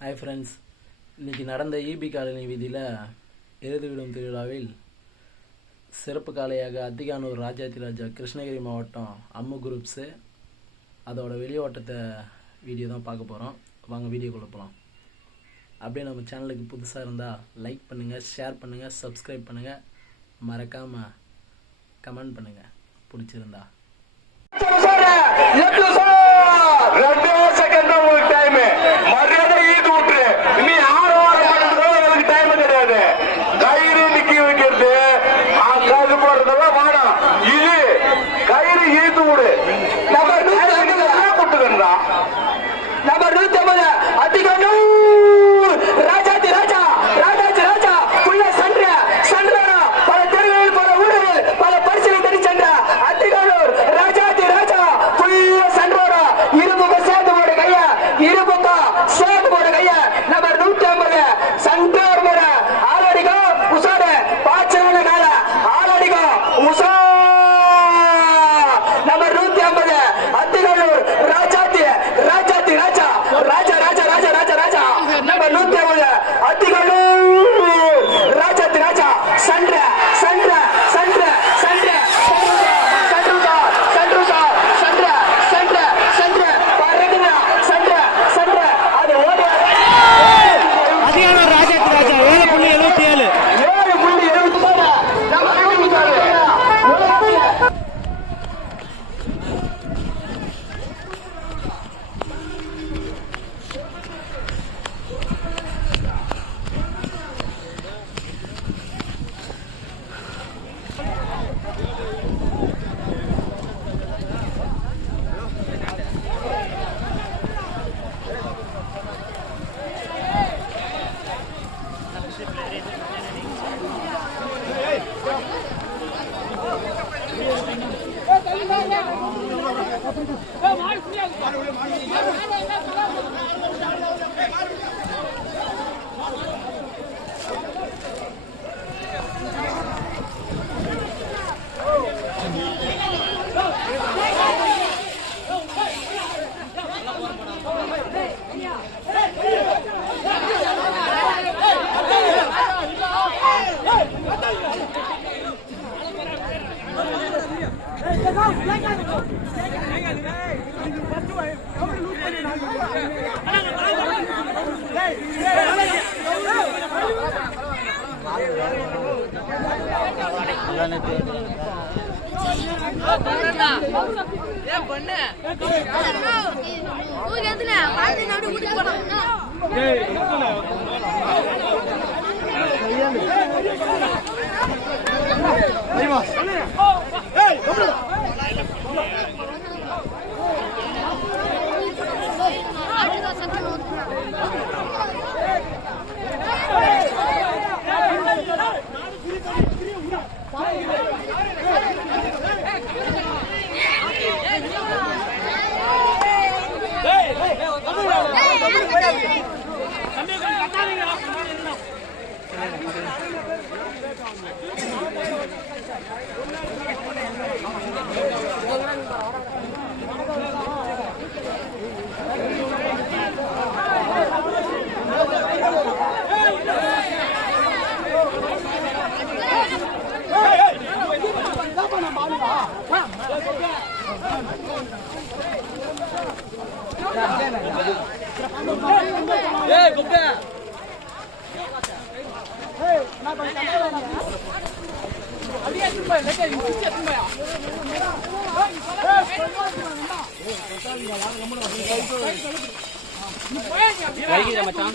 Hi friends, இன்றைக்கி நடந்த EB colony வீதியில் எருதுவிடும் திருவிழாவில் சிறப்பு காளையாக அத்திகானூர் ராஜாதிராஜா கிருஷ்ணகிரி மாவட்டம் அம்மு குரூப்ஸு அதோட வெளியோட்டத்தை வீடியோ தான் பார்க்க போகிறோம். வாங்க வீடியோக்குள்ள போகலாம். அப்படியே நம்ம சேனலுக்கு புதுசாக இருந்தால் லைக் பண்ணுங்கள், ஷேர் பண்ணுங்கள், சப்ஸ்கிரைப் பண்ணுங்கள், மறக்காமல் கமெண்ட் பண்ணுங்கள் பிடிச்சிருந்தா. நம்பர் 150 அத்திகானூர் ராஜாதிராஜா புள்ள சந்திரா பல தெருவில் பல ஊரில் பல பரிசுகளை தேடி சென்ற அத்திகானூர் ராஜாதிராஜா புள்ள சந்திரா இருபக்கம் சேர்ந்து போட கைய நம்பர் 150 சந்தோர் முற ஆலடிகோ உசாட பாச்சன மேல ஆலடிகோ உசா நம்பர் 150 அத்திகானூர் ராஜா நம்பர் 150 அத்திகானூர் ராஜாதிராஜா சந்திரா அது ஓடி அத்திகானூர் ராஜாதிராஜா 7.77 மச்சான்